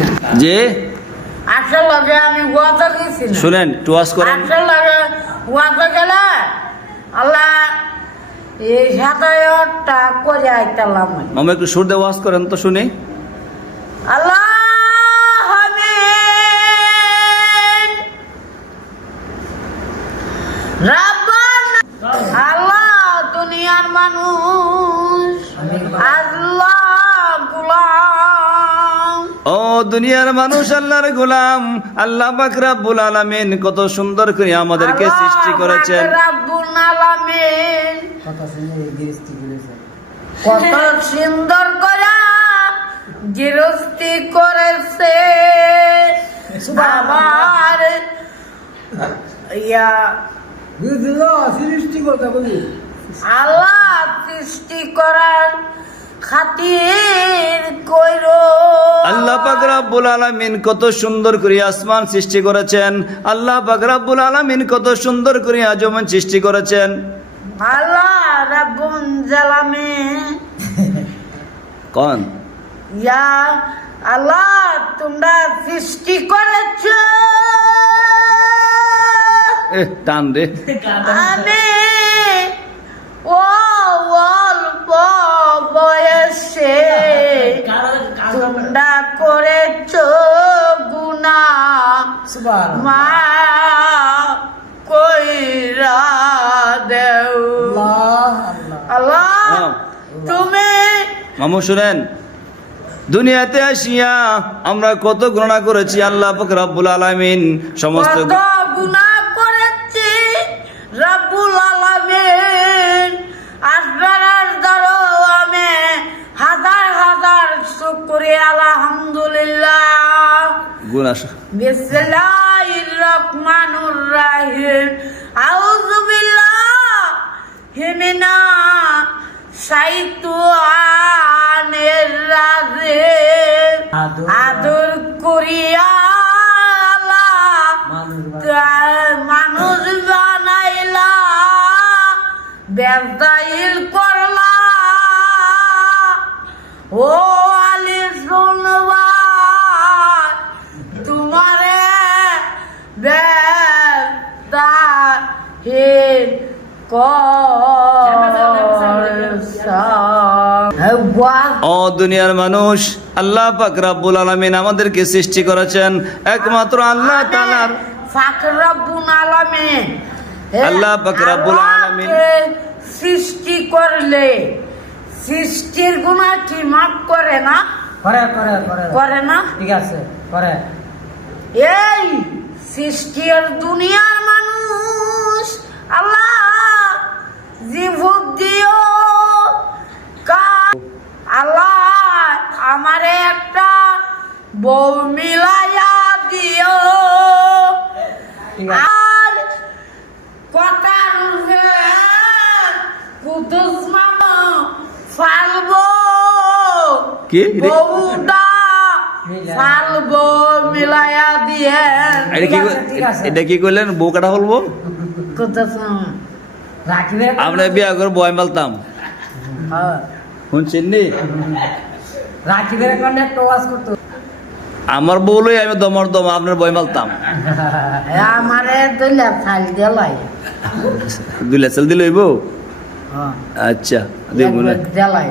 না যে আসলে আমি ওয়াদা গেছি না। শুনেন টুয়াস করেন আসলে ওয়াদা গেলে আল্লাহ এই সাতায়টা করে আইতালাম মামা একটু সুর দিয়ে ওয়াজ করেন তো শুনি। আল্লাহ আমিন রাব্বানা আল্লাহ দুনিয়ার মানুষ আল্লাহ গোলাম ও দুনিয়ার মানুষ আল্লাহর গোলাম আল্লাহ পাক রব্বুল আলামিন কত সুন্দর করে আমাদেরকে সৃষ্টি করেছেন। রাব্বুল আলামিন কত সুন্দর করে গৃহস্থী করেছে আবার ইয়া আল্লাহ সৃষ্টি করার খাতির কইরো আল্লাহ পাক রব্বুল আলামিন কত সুন্দর করে আসমান সৃষ্টি করেছেন। আল্লাহ পাক রব্বুল আলামিন কত সুন্দর করে জমিন সৃষ্টি করেছেন। আল্লাহ রাব্বুল আলামিন কোন ইয়া আল্লাহ তোমরা সৃষ্টি করেছো টান রে আমি ও অল্প বয়সে তোমরা করেছো গুনাহ মা কইরা দেও আল্লাহ তুমি মামু শুনেন দুনিয়াতে আসিয়া আমরা কত গুনাহ করেছি আল্লাহ পাক রব্বুল আলামিন সমস্ত কত গুনাহ করেছি রব্বুল আলামিন আসবার ধরো আমি হাজার হাজার শুকরিয়া আলহামদুলিল্লাহ গুনাহ বিসমিল্লাহির রহমানির রহিম আউযু বিল্লাহি মিনাশ শাইতানির রাজিম আদর করিয়া মানুষ বানাইলা বেজাইল করলা ও আলী শুনবা তোমারে বেজাইল ও দুনিয়ার মানুষ আল্লাহ পাক রব্বুল আলামিন আমাদেরকে সৃষ্টি করেছেন একমাত্র আল্লাহ তাআলার পাক রব্বুল আলামিন আল্লাহ পাক রব্বুল আলামিন সৃষ্টি করলে সৃষ্টির গুনাহ কি মাফ করে না? করে না? ঠিক আছে করে এই সৃষ্টির দুনিয়ার মানুষ আল্লাহ জীবন দিও আল্লাহ আমারে একটা বউ মিলাইয়া দিও আর কথার কুদুস মামা ফালবো কি বউটা ফালবো মিলাইয়া দিয়ে এটা কি করলেন বউ কাটা বলবো কুদুস মামা রাখবে আমরা বিয়া করে বয় মালতাম শুনছেন নি রাখবে কোনে প্রবাস করতে আমার বউলই আমি দমর দম আপনার বয় মালতাম আমারে দুইলা চাল দিলাই দুই লেসাল দিল হইব আচ্ছা দেখবো না দিলাই